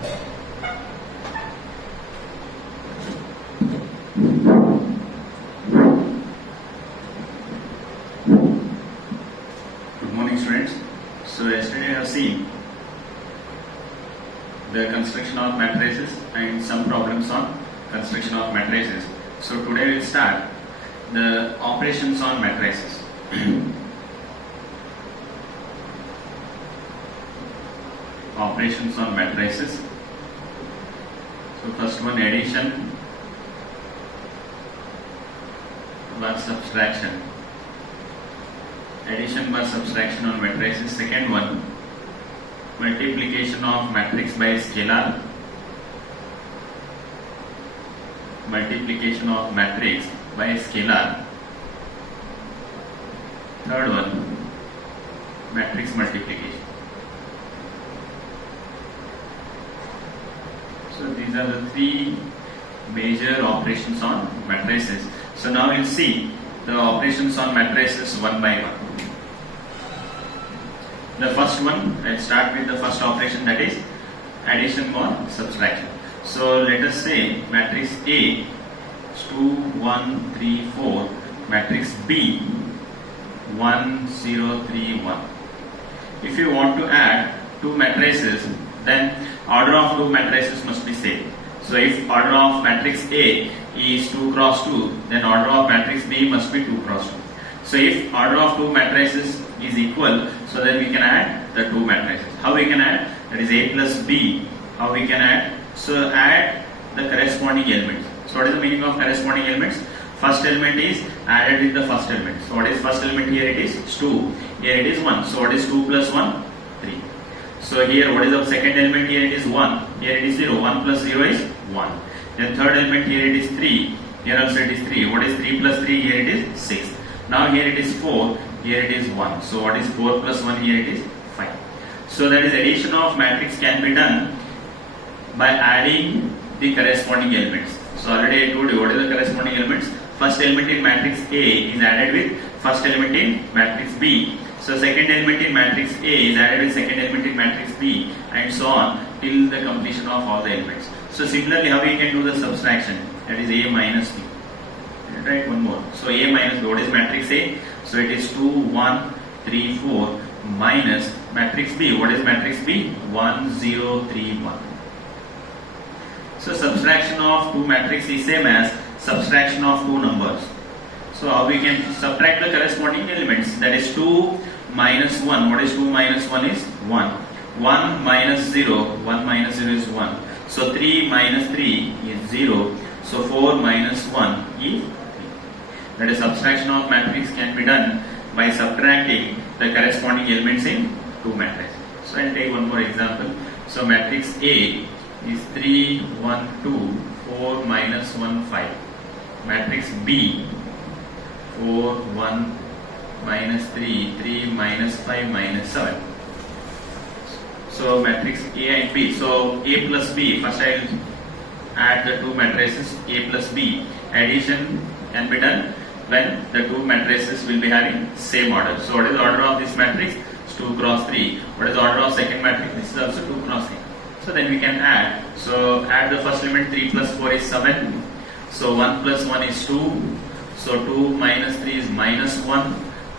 Good morning, students. So yesterday I have seen the construction of matrices and some problems on construction of matrices. So today we will start the operations on matrices. Operations on matrices. So first one, addition plus subtraction. Addition plus subtraction on matrices. Second one, multiplication of matrix by scalar. Multiplication of matrix by scalar. Third one, matrix multiplication. So these are the three major operations on matrices. So now we'll see the operations on matrices one by one. The first one, let's start with the first operation, that is addition or subtraction. So let us say matrix A is 2, 1, 3, 4, matrix B 1, 0, 3, 1. If you want to add two matrices, then order of two matrices must be same. So if order of matrix A is 2 cross 2, then order of matrix B must be 2 cross 2. So if order of two matrices is equal, so then we can add the two matrices. How we can add? That is A plus B. How we can add? So add the corresponding elements. So what is the meaning of corresponding elements? First element is added with the first element. So what is first element here? It is 2. Here it is 1. So what is 2 plus 1? 3. So here what is the second element? Here it is 1. Here it is 0. 1 plus 0 is 1. Then third element, here it is 3. Here also it is 3. What is 3 plus 3? Here it is 6. Now here it is 4. Here it is 1. So what is 4 plus 1? Here it is 5. So that is addition of matrix can be done by adding the corresponding elements. So already I told you what is the corresponding elements. First element in matrix A is added with first element in matrix B. So second element in matrix A is added with second element in matrix B, and so on till the completion of all the elements. So similarly, how we can do the subtraction? That is A minus B. Right, one more. So A minus B. What is matrix A? So it is 2, 1, 3, 4 minus matrix B. What is matrix B? 1, 0, 3, 1. So subtraction of two matrix is same as subtraction of two numbers. So how we can subtract the corresponding elements? That is 2 minus 1. What is 2 minus 1 is 1. 1 minus 0. 1 minus 0 is 1. So 3 minus 3 is 0. So 4 minus 1 is 3. That is subtraction of matrix can be done by subtracting the corresponding elements in two matrices. So I will take one more example. So matrix A is 3, 1, 2, 4 minus 1, 5. Matrix B 4, 1 minus 3, 3 minus 5 minus 7. So matrix A and B. So A plus B. First I will add the two matrices A plus B. Addition can be done when the two matrices will be having same order. So what is the order of this matrix? It's 2 cross 3. What is the order of second matrix? This is also 2 cross 3. So then we can add. So add the first element. 3 plus 4 is 7. So 1 plus 1 is 2. So 2 minus 3 is minus 1.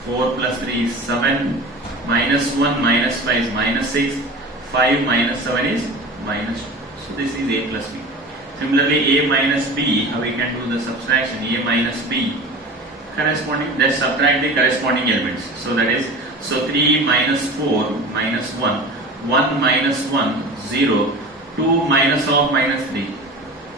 4 plus 3 is 7. Minus 1 minus 5 is minus 6. 5 minus 7 is minus 2. So this is A plus B. Similarly, A minus B, how we can do the subtraction? A minus B corresponding, let's subtract the corresponding elements. So that is, so 3 minus 4 minus 1. 1 minus 1, 0. 2 minus of minus 3.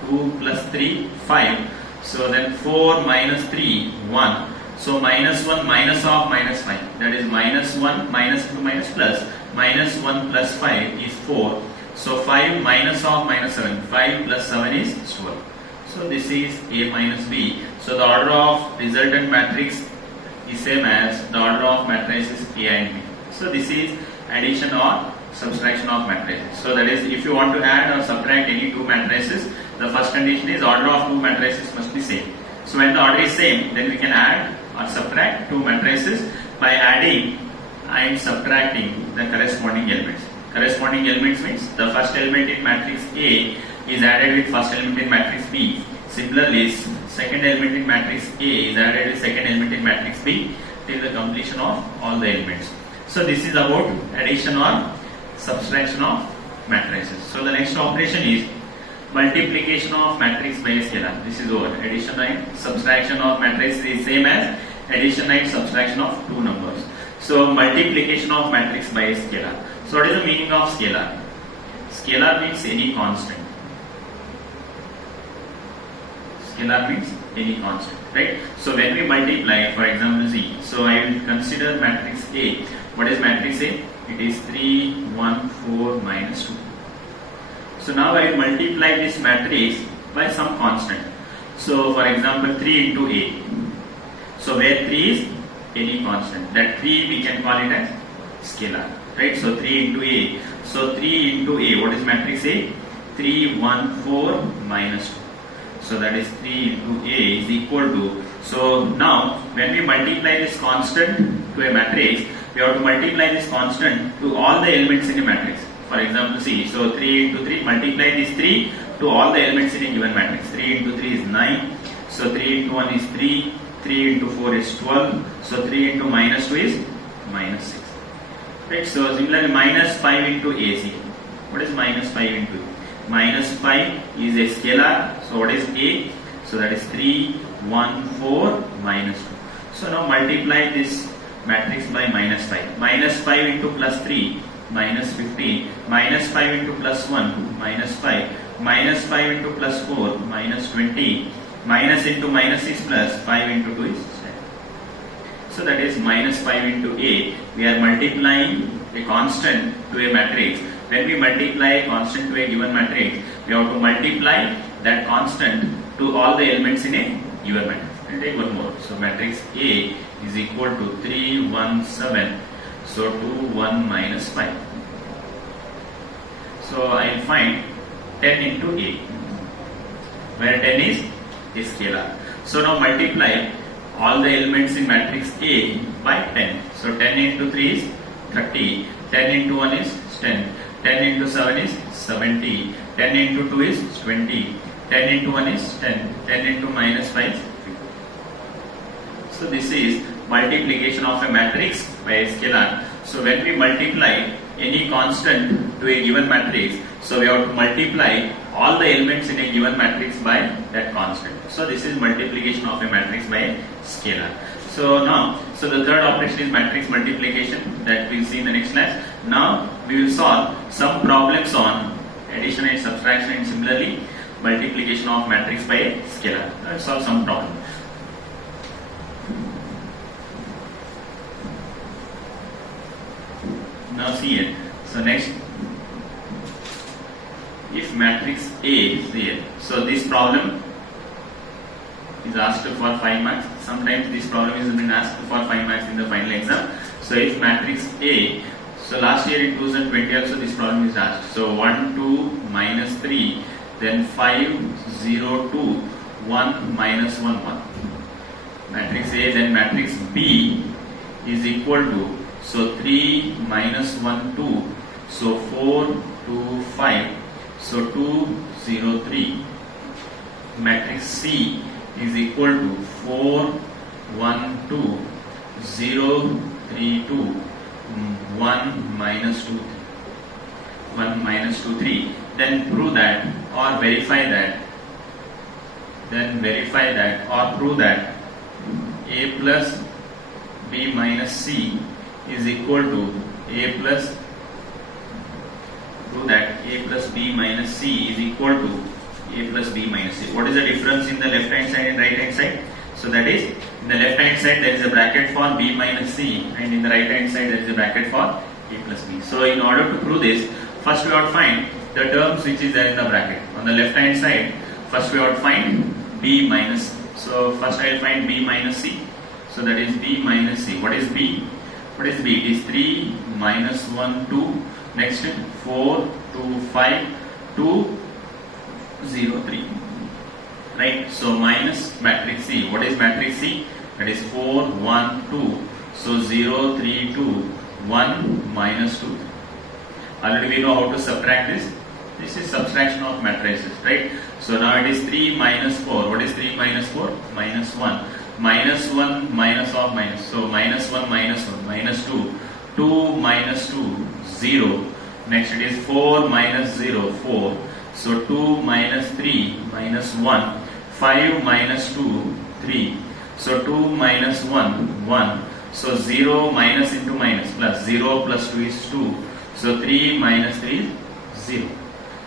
2 plus 3, 5. So then 4 minus 3, 1. So minus 1 minus of minus 5. That is minus 1 minus 2 minus plus. Minus 1 plus 5 is 4. So 5 minus of minus 7. 5 plus 7 is 12. So this is A minus B. So the order of resultant matrix is same as the order of matrices A and B. So this is addition or subtraction of matrices. So that is, if you want to add or subtract any two matrices, the first condition is order of two matrices must be same. So when the order is same, then we can add or subtract two matrices by adding and subtracting the corresponding elements. corresponding elements means the first element in matrix A is added with first element in matrix B. Similarly, second element in matrix A is added with second element in matrix B till the completion of all the elements. So this is about addition or subtraction of matrices. So the next operation is multiplication of matrix by a scalar. This is over. Addition and subtraction of matrix is same as addition and subtraction of two numbers. So multiplication of matrix by a scalar. So what is the meaning of scalar? Scalar means any constant. Scalar means any constant, right? So when we multiply, for example, Z. So I will consider matrix A. What is matrix A? It is 3, 1, 4, minus 2. So now I will multiply this matrix by some constant. So for example, 3 into A. So where 3 is any constant. That 3 we can call it as scalar, right? So 3 into A. So 3 into A. What is matrix A? 3, 1, 4, minus 2. So that is 3 into A is equal to. So now when we multiply this constant to a matrix, we have to multiply this constant to all the elements in a matrix. For example, see, so 3 into 3, multiply this 3 to all the elements in a given matrix. 3 into 3 is 9. So 3 into 1 is 3. 3 into 4 is 12. So 3 into minus 2 is minus 6. Right. So similarly, minus 5 into AC. What is minus 5 into A? Minus 5 is a scalar. So what is A? So that is 3, 1, 4, minus 2. So now multiply this matrix by minus 5. Minus 5 into plus 3, minus 15. Minus 5 into plus 1, minus 5. Minus 5 into plus 4, minus 20. Minus into minus is plus, 5 into 2 is 7. So that is minus 5 into A. We are multiplying a constant to a matrix. When we multiply a constant to a given matrix, we have to multiply that constant to all the elements in a given matrix. And take one more. So matrix A is equal to 3, 1, 7. So 2, 1, minus 5. So I will find 10 into A, where 10 is a scalar. So now multiply all the elements in matrix A by 10. So 10 into 3 is 30. 10 into 1 is 10. 10 into 7 is 70. 10 into 2 is 20. 10 into 1 is 10. 10 into minus 5 is 50. So this is multiplication of a matrix by a scalar. So when we multiply any constant to a given matrix, so we have to multiply all the elements in a given matrix by that constant. So this is multiplication of a matrix by a scalar. So now, so the third operation is matrix multiplication that we'll see in the next class. Now we will solve some problems on addition and subtraction, and similarly multiplication of matrix by a scalar. Let's solve some problem. Now see it. So next, if matrix A is there, so this problem is asked for 5 marks. Sometimes this problem is been asked for 5 marks in the final exam. So if matrix A, so last year in 2020 also this problem is asked. So 1, 2, minus 3, then 5, 0, 2, 1, minus 1, 1. Matrix A, then matrix B is equal to, so 3, minus 1, 2, so 4, 2, 5, so 2, 0, 3. Matrix C is equal to 4, 1, 2, 0, 3, 2, 1, minus 2, 1, minus 2, 3. Then prove that or verify that. Then verify that or prove that A plus B minus C is equal to A plus, prove that A plus B minus C is equal to A plus B minus C. What is the difference in the left hand side and right hand side? So that is, in the left hand side there is a bracket for B minus C, and in the right hand side there is a bracket for A plus B. So in order to prove this, first we have to find the terms which is there in the bracket. On the left hand side, first we have to find B minus. So first I will find B minus C. So that is B minus C. What is B? What is B? It is 3, minus 1, 2. Next 4, 2, 5, 2, 0, 3. Right? So minus matrix C. What is matrix C? That is 4, 1, 2. So 0, 3, 2, 1, minus 2. Already we know how to subtract this. This is subtraction of matrices, right? So now it is 3 minus 4. What is 3 minus 4? Minus 1. Minus 1 minus of minus. So minus 1 minus 1. Minus 2. 2 minus 2. 0. Next it is 4 minus 0. 4. So 2 minus 3 minus 1. 5 minus 2. 3. So 2 minus 1. 1. So 0 minus into minus plus. 0 plus 2 is 2. So 3 minus 3 is 0.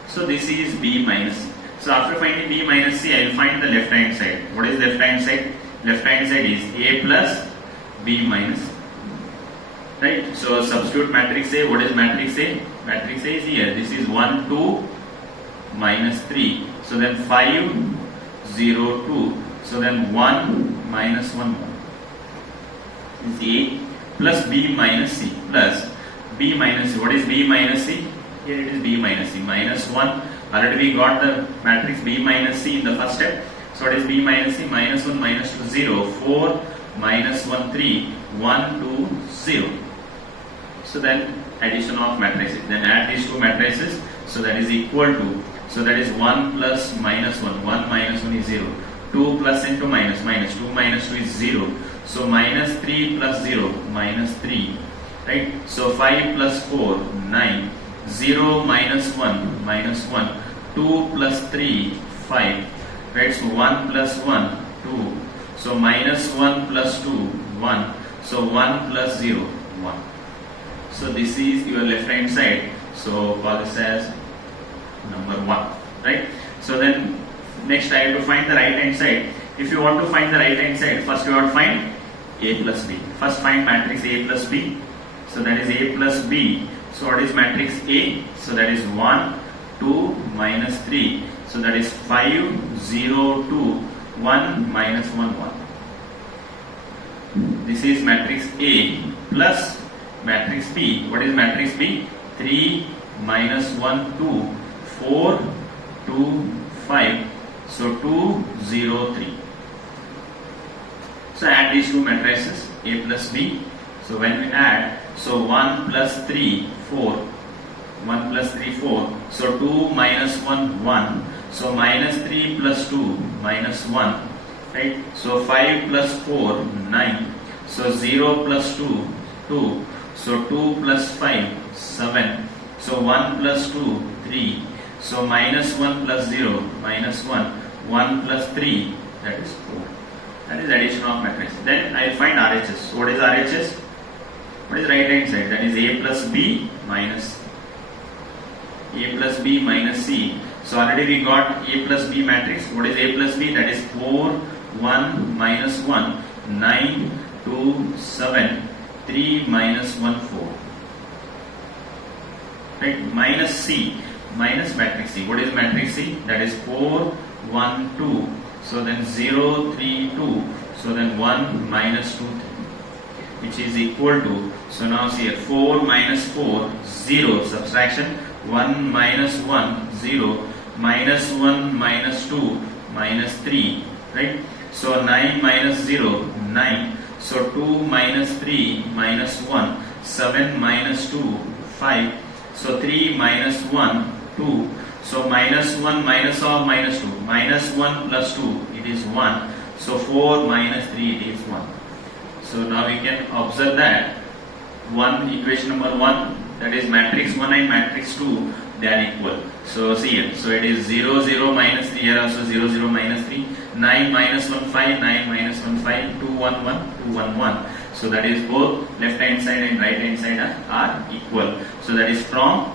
So this is B minus C. So after finding B minus C, I will find the left hand side. What is left hand side? Left hand side is A plus B minus C. Right? So substitute matrix A. What is matrix A? Matrix A is here. This is 1, 2, minus 3. So then 5, 0, 2. So then 1 minus 1 is A plus B minus C plus B minus C. What is B minus C? Here it is B minus C. Minus 1. Already we got the matrix B minus C in the first step. So what is B minus C? Minus 1 minus 2 0. 4 minus 1 3. 1 2 0. So then addition of matrices. Then add these two matrices. So that is equal to. So that is 1 plus minus 1. 1 minus 1 is 0. 2 plus into minus. Minus 2 minus 2 is 0. So minus 3 plus 0. Minus 3. Right? So 5 plus 4. 9. 0 minus 1. Minus 1. 2 plus 3. 5. Right? So 1 plus 1. 2. So minus 1 plus 2. 1. So 1 plus 0. 1. So this is your left hand side. So call this as number 1. Right? So then next I have to find the right hand side. If you want to find the right hand side, first you have to find A plus B. First find matrix A plus B. So that is A plus B. So what is matrix A? So that is 1, 2, minus 3. So that is 5, 0, 2, 1, minus 1, 1. This is matrix A plus matrix B. What is matrix B? 3, minus 1, 2, 4, 2, 5. So 2, 0, 3. So add these two matrices A plus B. So when we add, so 1 plus 3, 4. 1 plus 3, 4. So 2 minus 1, 1. So minus 3 plus 2, minus 1. Right? So 5 plus 4, 9. So 0 plus 2, 2. So 2 plus 5, 7. So 1 plus 2, 3. So minus 1 plus 0, minus 1. 1 plus 3, that is 4. That is addition of matrix. Then I will find RHS. So what is RHS? What is right hand side? That is A plus B minus A plus B minus C. So already we got A plus B matrix. What is A plus B? That is 4, 1, minus 1, 9, 2, 7, 3, minus 1, 4. Right? Minus C, minus matrix C. What is matrix C? That is 4, 1, 2. So then 0, 3, 2. So then 1, minus 2, 3. Which is equal to, so now see here, 4 minus 4, 0, subtraction, 1 minus 1, 0, minus 1 minus 2, minus 3, right? So 9 minus 0, 9, so 2 minus 3, minus 1, 7 minus 2, 5, so 3 minus 1, 2, so minus 1 minus of minus 2, minus 1 plus 2, it is 1, so 4 minus 3, it is 1. So now we can observe that equation number 1, that is matrix 1 and matrix 2, they are equal. So see here, so it is 0, 0, minus 3, here also 0, 0, minus 3, 9 minus 1, 5, 9 minus 1, 5, 2, 1, 1, 2, 1, 1. So that is both left hand side and right hand side are equal. So that is from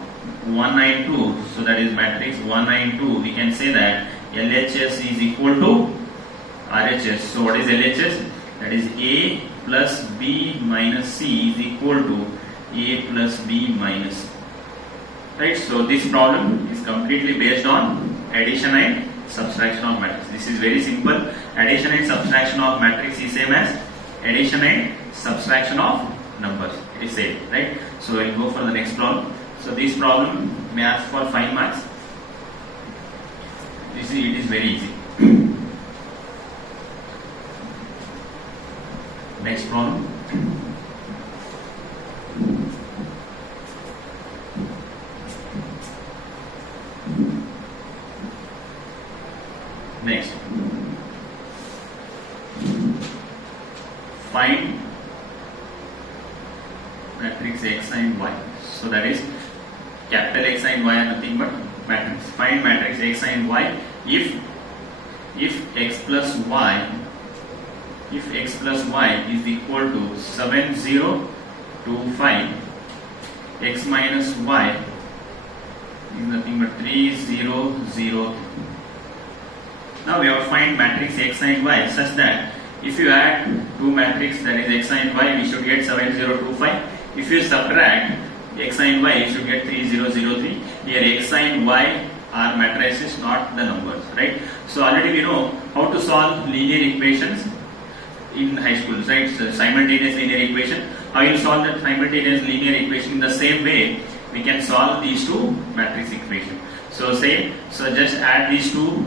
1 and 2, so that is matrix 1 and 2, we can say that LHS is equal to RHS. So what is LHS? That is A plus B minus C is equal to A plus B minus C. Right? So this problem is completely based on addition and subtraction of matrix. This is very simple. Addition and subtraction of matrix is same as addition and subtraction of numbers. It is same, right? So we'll go for the next problem. So this problem may ask for 5 marks. You see, it is very easy. Next problem. matrix x and y. So that is capital X and y are nothing but matrix. Find matrix x and y if x plus y is equal to 7 0 2 5, x minus y is nothing but 3 0 0. Now we have to find matrix x and y such that if you add two matrices, that is x and y, we should get 7 0 2 5. If you subtract x and y, you should get 3 0 0 3. Here x and y are matrices, not the numbers, right? So already we know how to solve linear equations in high school, right? So simultaneous linear equation. How you solve that simultaneous linear equation? In the same way, we can solve these two matrix equations. So just add these two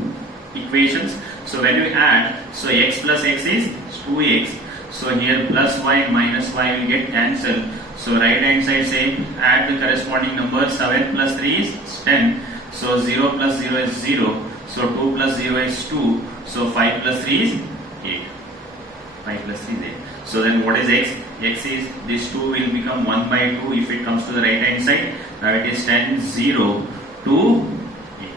equations. So when you add, so x plus x is 2x. So here plus y and minus y will get cancelled. So right hand side same, add the corresponding number. 7 plus 3 is 10. So 0 plus 0 is 0. So 2 plus 0 is 2. So 5 plus 3 is 8. 5 plus 3 is 8. So then what is x? X is, this 2 will become 1 by 2 if it comes to the right hand side. Now it is 10 0 2 8.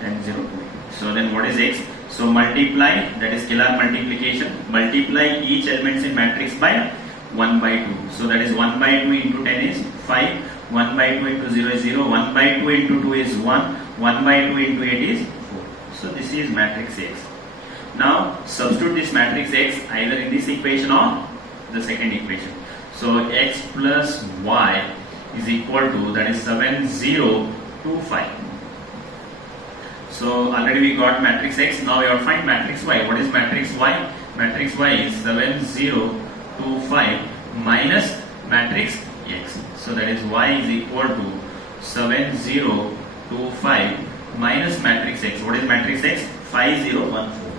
10 0 2 8. So then what is x? So multiply, that is scalar multiplication. Multiply each element in matrix by 1 by 2. So that is 1 by 2 into 10 is 5. 1 by 2 into 0 is 0. 1 by 2 into 2 is 1. 1 by 2 into 8 is 4. So this is matrix x. Now substitute this matrix x either in this equation or the second equation. So x plus y is equal to, that is 7 0 2 5. So already we got matrix x. Now we have to find matrix y. What is matrix y? Matrix y is 7 0 2 5 minus matrix x. So that is y is equal to 7 0 2 5 minus matrix x. What is matrix x? 5 0 1 4.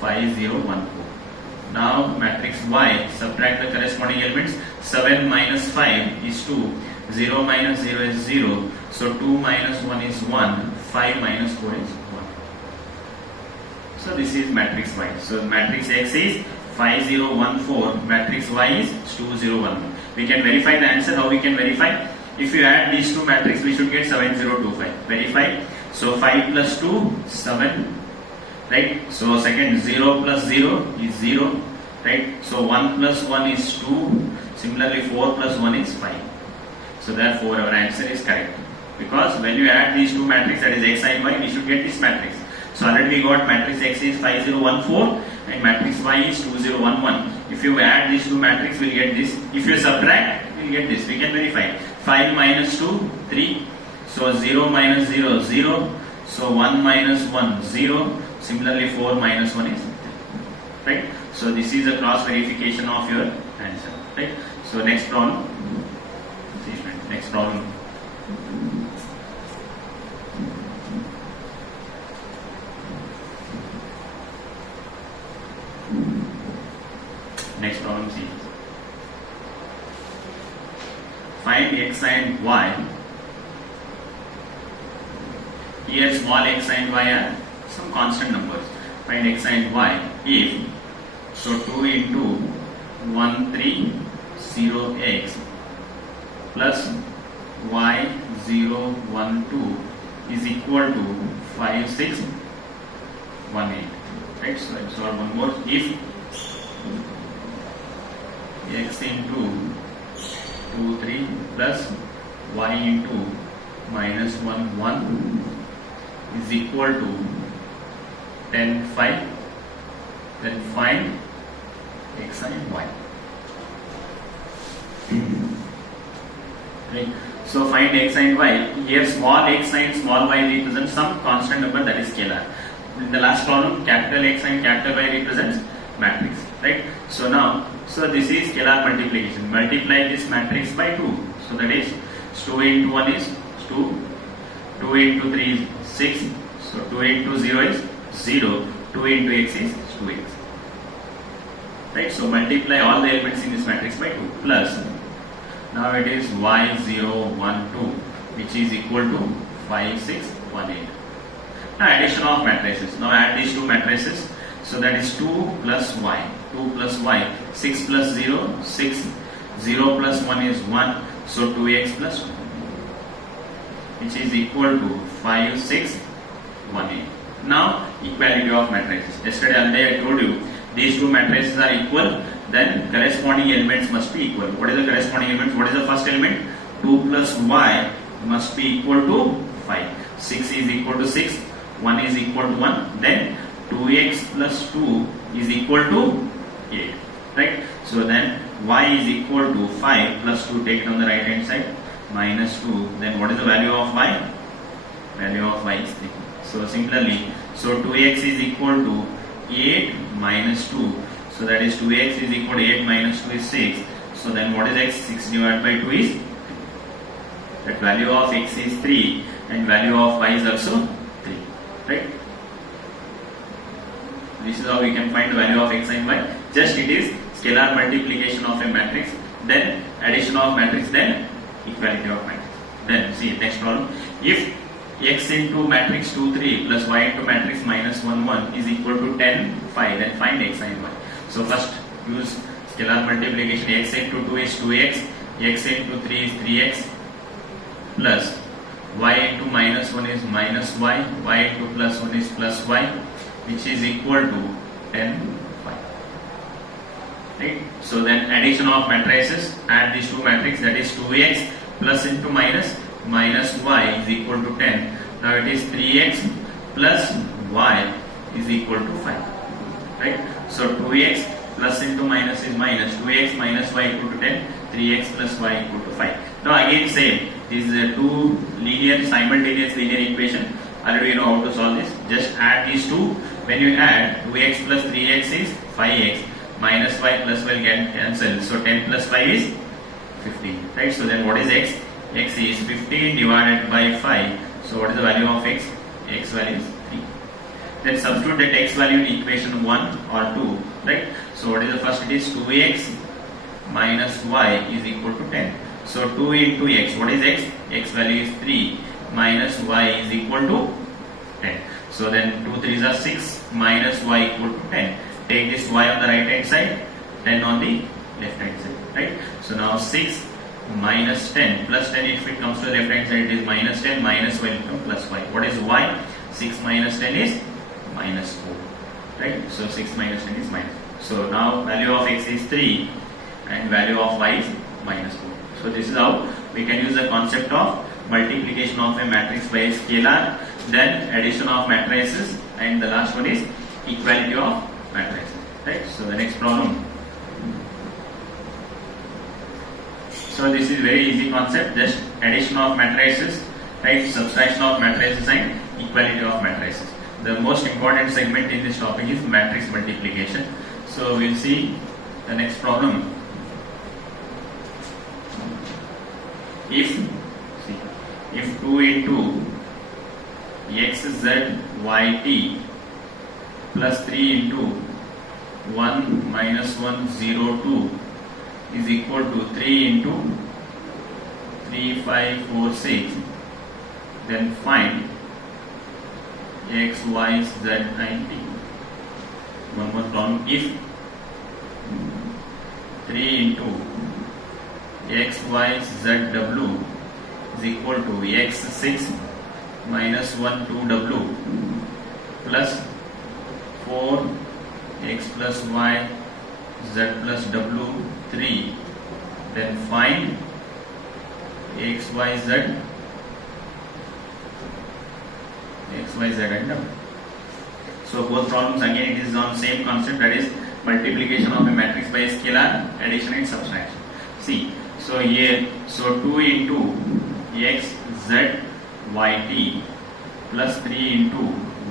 5 0 1 4. Now matrix y, subtract the corresponding elements. 7 minus 5 is 2. 0 minus 0 is 0. So 2 minus 1 is 1. 5 minus 4 is 1. So this is matrix y. So matrix x is 5 0 1 4. Matrix y is 2 0 1 1. We can verify the answer. How we can verify? If you add these two matrices, we should get 7 0 2 5. Verify. So 5 plus 2 7. Right? So second, 0 plus 0 is 0. Right? So 1 plus 1 is 2. Similarly 4 plus 1 is 5. So therefore our answer is correct. Because when you add these two matrices, that is x and y, we should get this matrix. So already we got matrix x is 5 0 1 4 and matrix y is 2 0 1 1. If you add these two matrices, we'll get this. If you subtract, we'll get this. We can verify. 5 minus 2 3. So 0 minus 0 0. So 1 minus 1 0. Similarly 4 minus 1 is 3. Right? So this is a cross verification of your answer. Right? So next problem. Next problem. Next problem C. Find x and y. Here small x and y are some constant numbers. Find x and y if, so 2 into 1 3 0 x plus y 0 1 2 is equal to 5 6 1 8. Right? So let's solve one more. If x into 2 3 plus y into minus 1 1 is equal to 10 5, then find x and y. Right. So find x and y. Here small x and small y represent some constant number, that is scalar. In the last column, capital X and capital Y represents matrix. Right. So now, so this is scalar multiplication. Multiply this matrix by 2. So that is 2 into 1 is 2. 2 into 3 is 6. So 2 into 0 is 0. 2 into x is 2x. Right. So multiply all the elements in this matrix by 2 plus. Now it is y 0 1 2, which is equal to 5 6 1 8. Now addition of matrices. Now add these two matrices. So that is 2 plus y. 2 plus y. 6 plus 0 6. 0 plus 1 is 1, so 2x plus 2, which is equal to 5, 6, 1, 8. Now, equality of matrices. Yesterday I told you, these two matrices are equal, then corresponding elements must be equal. What is the corresponding element? What is the first element? 2 plus y must be equal to 5. 6 is equal to 6, 1 is equal to 1, then 2x plus 2 is equal to 8. Right? So then y is equal to 5 plus 2, take it on the right hand side, minus 2. Then what is the value of y? Value of y is 3. So similarly, so 2x is equal to 8 minus 2. So that is 2x is equal to 8 minus 2 is 6. So then what is x? 6 divided by 2 is 3. That value of x is 3 and value of y is also 3. Right? This is how we can find the value of x and y. Just it is scalar multiplication of a matrix, then addition of matrix, then equality of matrix. Then see next problem. If x into matrix 2, 3 plus y into matrix minus 1, 1 is equal to 10, 5, then find x and y. So first use scalar multiplication. X into 2 is 2x, x into 3 is 3x, plus y into minus 1 is minus y, y into plus 1 is plus y, which is equal to 10, 5. Right? So then addition of matrices, add these two matrices, that is 2x plus into minus y is equal to 10. Now it is 3x plus y is equal to 5. Right? So 2x plus into minus is minus, 2x minus y equal to 10, 3x plus y equal to 5. Now again same, these are two simultaneous linear equation. Already you know how to solve this. Just add these two. When you add 2x plus 3x is 5x, minus y plus y get cancelled. So 10 plus 5 is 15. Right? So then what is x? X is 15 divided by 5. So what is the value of x? X value is 3. Then substitute that x value in equation 1 or 2. Right? So what is the first? It is 2x minus y is equal to 10. So 2 into x. What is x? X value is 3 minus y is equal to 10. So then 2 3s are 6 minus y equal to 10. Take this y on the right hand side, 10 on the left hand side. Right? So now 6 minus 10 plus 10, if it comes to the left hand side, it is minus 10 minus y will become plus y. What is y? 6 minus 10 is minus 4. Right? So 6 minus 10 is minus 4. So now value of x is 3 and value of y is minus 4. So this is how we can use the concept of multiplication of a matrix by a scalar, then addition of matrices, and the last one is equality of matrices. Right? So the next problem. So this is very easy concept, just addition of matrices, right? Subtraction of matrices and equality of matrices. The most important segment in this topic is matrix multiplication. So we'll see the next problem. If 2 into x z y t plus 3 into 1 minus 1 0 2 is equal to 3 into 3 5 4 6, then find x y z I t. One more problem. If 3 into x y z w is equal to x 6 minus 1 2 w plus 4 x plus y z plus w 3, then find x y z and w. So both problems again it is on same concept, that is multiplication of a matrix by a scalar, addition and subtraction. See, so here, so 2 into x z y t plus 3 into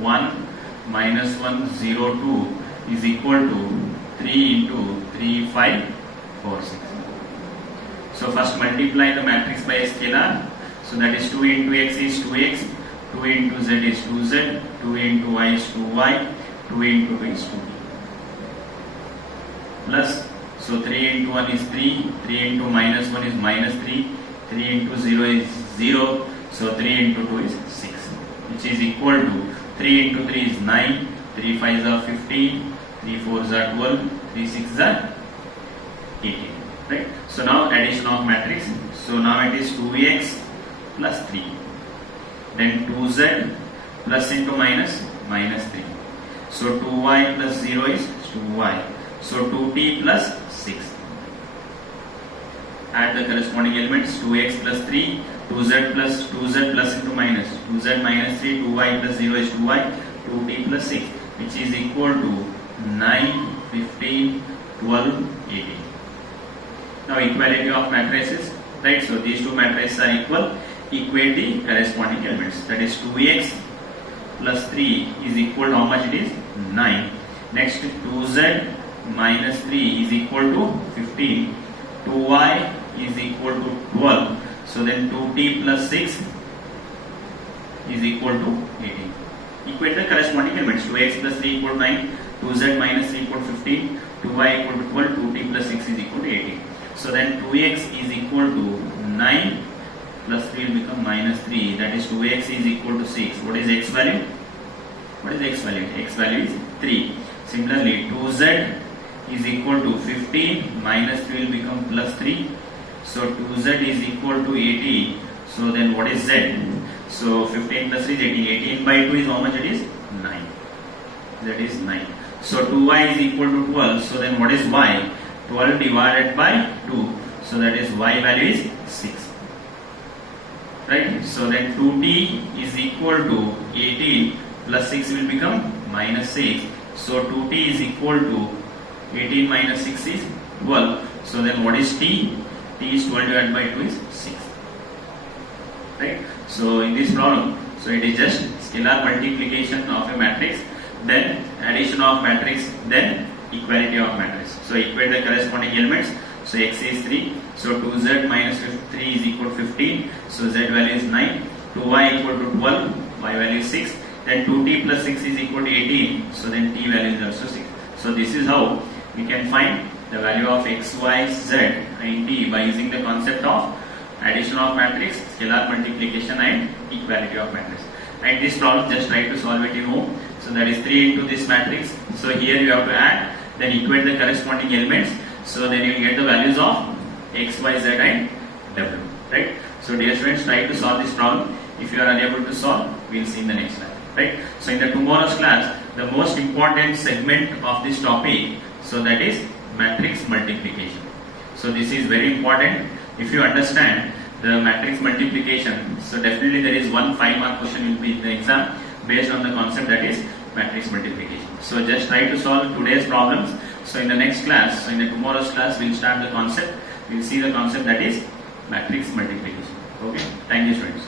1 minus 1 0 2 is equal to 3 into 3 5 4 6. So first multiply the matrix by a scalar. So that is 2 into x is 2x, 2 into z is 2z, 2 into y is 2y, 2 into 2 is 2. Plus, so 3 into 1 is 3, 3 into minus 1 is minus 3, 3 into 0 is 0, so 3 into 2 is 6, which is equal to 3 into 3 is 9, 3 5s are 15, 3 4s are 12, 3 6s are 18. right? So now addition of matrix. So now it is 2x plus 3, then 2z plus into minus, minus 3. So 2y plus 0 is 2y. So 2t plus 6. Add the corresponding elements, 2x plus 3, 2z plus into minus, 2z minus 3, 2y plus 0 is 2y, 2t plus 6, which is equal to 9, 15, 12, 18. Now equality of matrices, right? So these two matrices are equal. Equate the corresponding elements. That is 2x plus 3 is equal to how much it is? 9. Next 2z minus 3 is equal to 15. 2y is equal to 12. So then 2t plus 6 is equal to 18. Equate the corresponding elements. 2x plus 3 equal to 9. 2z minus 3 equal to 15. 2y equal to 12. 2t plus 6 is equal to 18. So then 2x is equal to 9 plus 3 will become minus 3. That is 2x is equal to 6. What is x value? What is x value? X value is 3. Similarly 2z is equal to 15 minus 3 will become plus 3. So 2z is equal to 18. So then what is z? So 15 plus 3 is 18. 18 by 2 is how much it is? 9. That is 9. So 2y is equal to 12. So then what is y? 12 divided by 2. So that is y value is 6. Right? So then 2t is equal to 18 plus 6 will become minus 6. So 2t is equal to 18 minus 6 is 12. So then what is t? T is 12 divided by 2 is 6. Right? So in this problem, so it is just scalar multiplication of a matrix, then addition of matrix, then equality of matrix. So equate the corresponding elements. So x is 3. So 2z minus 3 is equal to 15. So z value is 9. 2y equal to 12. Y value is 6. Then 2t plus 6 is equal to 18. So then t value is also 6. So this is how we can find the value of x, y, z and t by using the concept of addition of matrix, scalar multiplication and equality of matrix. And this problem just try to solve it in home. So that is 3 into this matrix. So here you have to add, then equate the corresponding elements. So then you will get the values of x, y, z and w. Right? So dear students, try to solve this problem. If you are unable to solve, we will see in the next class. Right? So in the tomorrow's class, the most important segment of this topic, so that is matrix multiplication. So this is very important. If you understand the matrix multiplication, so definitely there is one 5-mark question will be in the exam based on the concept that is matrix multiplication. So just try to solve today's problems. So in the next class, so in the tomorrow's class, we will start the concept. We will see the concept that is matrix multiplication. Okay. Thank you, students.